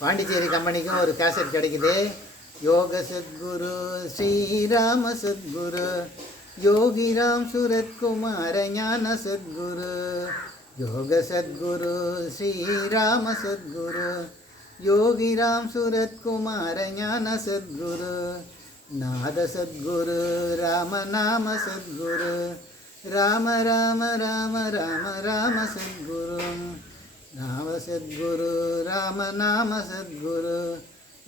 பாண்டிச்சேரி கம்பெனிக்கும் ஒரு கேசட் கிடைக்குது. யோக சத்குரு ஸ்ரீராம சத்குரு யோகிராம் சுரத்குமார ஞான சத்குரு. யோக சத்குரு ஸ்ரீராம சத்குரு யோகிராம் சுரத்குமார ஞான சத்குரு. நாத சத்குரு ராமநாம சத்குரு ராம ராம ராம ராம ராம சத்குரு. நாம சத்குரு ராமநாம சத்குரு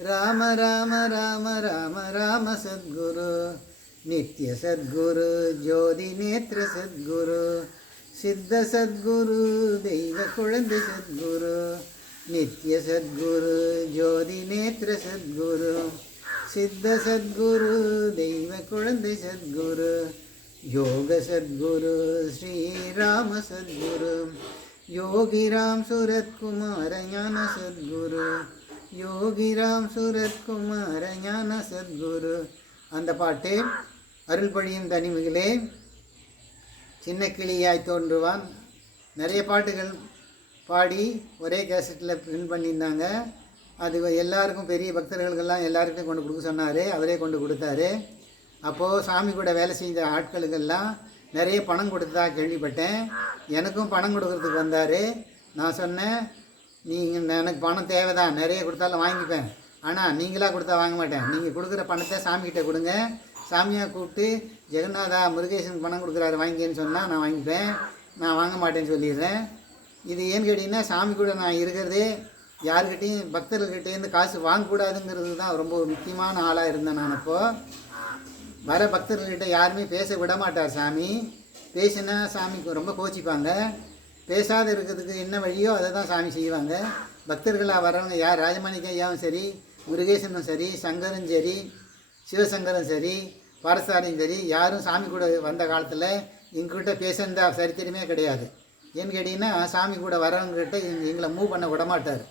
ராம ராம ராம ராம ராம சத்குரு. நித்ய சத்குரு ஜோதி நேத்திர சத்குரு சித்த சத்குரு தெய்வ குழந்தை சத்குரு. நித்ய சத்குரு ஜோதி நேத்திர சத்குரு சித்த சத்குரு தெய்வ குழந்தை சத்குரு. யோக சத்குரு ஸ்ரீராம சத்குரு யோகிராம் சுரத்குமார ஞான சத்குரு யோகிராம் சுரத்குமார ஞான சத்குரு. அந்த பாட்டு அருள் பொழியும் தனிமிகளே, சின்ன கிளியாய் தோன்றுவான், நிறைய பாட்டுகள் பாடி ஒரே கேசட்டில் பிரிண்ட் பண்ணியிருந்தாங்க. அது எல்லாருக்கும் பெரிய பக்தர்களுக்கெல்லாம் எல்லாருக்கும் கொண்டு கொடுக்க சொன்னார். அவரே கொண்டு கொடுத்தாரு. அப்போது சாமி கூட வேலை செஞ்ச ஆட்களுக்கெல்லாம் நிறைய பணம் கொடுத்ததா கேள்விப்பட்டேன். எனக்கும் பணம் கொடுக்கறதுக்கு வந்தார். நான் சொன்னேன், நீங்கள் எனக்கு பணம் தேவை தான், நிறைய கொடுத்தாலும் வாங்கிப்பேன், ஆனால் நீங்களாக கொடுத்தா வாங்க மாட்டேன். நீங்கள் கொடுக்குற பணத்தை சாமிக்கிட்ட கொடுங்க, சாமியாக கூப்பிட்டு ஜெகநாதா முருகேசனுக்கு பணம் கொடுக்குறாரு வாங்கின்னு சொன்னால் நான் வாங்கிப்பேன், நான் வாங்க மாட்டேன்னு சொல்லிடுறேன். இது ஏன்னு கேட்டிங்கன்னா, சாமி கூட நான் இருக்கிறதே யாருக்கிட்டையும் பக்தர்கள்கிட்டேருந்து காசு வாங்கக்கூடாதுங்கிறது தான் ரொம்ப முக்கியமான ஆளாக இருந்தேன். நான் அப்போது வர பக்தர்கள்கிட்ட யாருமே பேச விட மாட்டார் சாமி. பேசினா சாமிக்கு ரொம்ப கோச்சிப்பாங்க. பேசாத இருக்கிறதுக்கு என்ன வழியோ அதை தான் சாமி செய்வாங்க. பக்தர்களாக வரவங்க யார், ராஜமாணிக்க ஐயாவும் சரி, முருகேசனும் சரி, சங்கரும் சரி, சிவசங்கரும் சரி, பாரசாரியும் சரி, யாரும் சாமி கூட வந்த காலத்தில் எங்ககிட்ட பேசுகிற சரித்திரமே கிடையாது. ஏன்னு கேட்டிங்கன்னா, சாமி கூட வரவங்ககிட்ட எங்களை மூவ் பண்ண விட மாட்டார்.